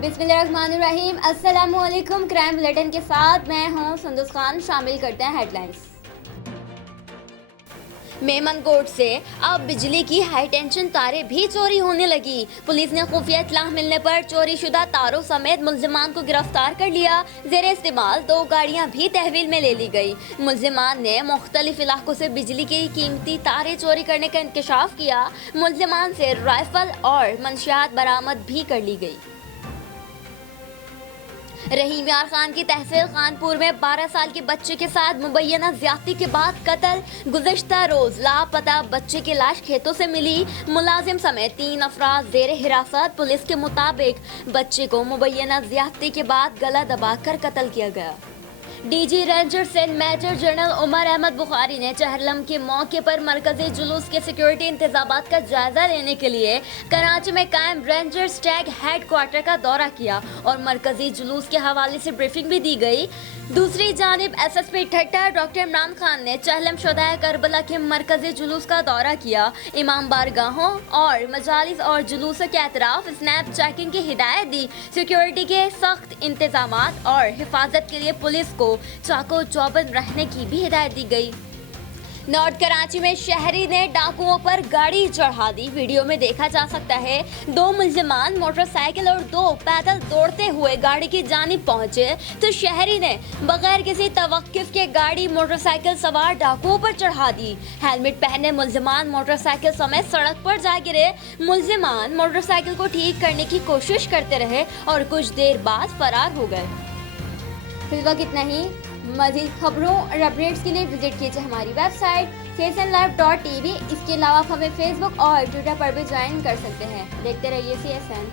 बिस्मिल्लाहिर्रहमानिर्रहीम। अस्सलामुअलैकुम। Crime bulletin के साथ मैं हूं सुंदस खान। शामिल करते हैं हेडलाइंस। मेमनकोट से अब बिजली की हाई टेंशन तारें भी चोरी होने लगी। पुलिस ने खुफिया इत्तला मिलने पर चोरी शुदा तारों समेत मुल्जिमान को गिरफ्तार कर लिया। जेरे इस्तेमाल 2 गाड़ियां भी तहवील में ले ली गई। मुल्जिमान ने मुख्तलिफ इलाकों से बिजली की कीमती तारें चोरी करने का इंकशाफ किया। मुल्जिमान से राइफल और मंशियात बरामद भी कर ली गई। रहीम यार खान की तहसील खानपुर में 12 साल के बच्चे के साथ मुबैना ज्यादती के बाद कत्ल। गुज़श्ता रोज लापता बच्चे की लाश खेतों से मिली। मुलाजिम समेत 3 अफराद ज़ेरे हिरासत। पुलिस के मुताबिक बच्चे को मुबैना ज्यादती के बाद गला दबाकर कत्ल किया गया। डीजी रेंजर सेल मेजर जनरल उमर अहमद बुखारी ने चहलम के मौके पर मरकजी जुलूस के सिक्योरिटी इंतजामात का जायजा लेने के लिए कराची में कायम रेंजर स्टैग हेड क्वार्टर का दौरा किया और मरकजी जुलूस के हवाले से ब्रीफिंग भी दी गई। दूसरी जानिब SSP ठट्टा डॉक्टर इमरान खान ने चहलम शुदाए करबला के मरकजी जुलूस का दौरा किया। इमाम बारगाहों और मजालिस और जुलूसों के अतराफ स्नैप चेकिंग की हिदायत दी। सिक्योरिटी के सख्त इंतजामात और हिफाजत के लिए पुलिस को चाको चौबंद रहने की भी हिदायत दी गई। नॉर्थ कराची में शहरी ने डाकुओं पर गाड़ी चढ़ा दी। वीडियो में देखा जा सकता है 2 मुल्जिमान मोटरसाइकिल और 2 पैदल दौड़ते हुए गाड़ी की जानिब पहुंचे तो शहरी ने बगैर किसी तवक्कुफ के गाड़ी मोटरसाइकिल सवार डाकुओं पर चढ़ा दी। हेलमेट पहने मुल्जिमान मोटरसाइकिल समेत सड़क पर जा गिरे। मुल्जिमान मोटरसाइकिल को ठीक करने की कोशिश करते रहे और कुछ देर बाद फरार हो गए। फिर वक्त इतना ही। मज़ीद खबरों और अपडेट्स के लिए विजिट कीजिए हमारी वेबसाइट csnlive.tv। इसके अलावा आप हमें फेसबुक और ट्विटर पर भी ज्वाइन कर सकते हैं। देखते रहिए CSN।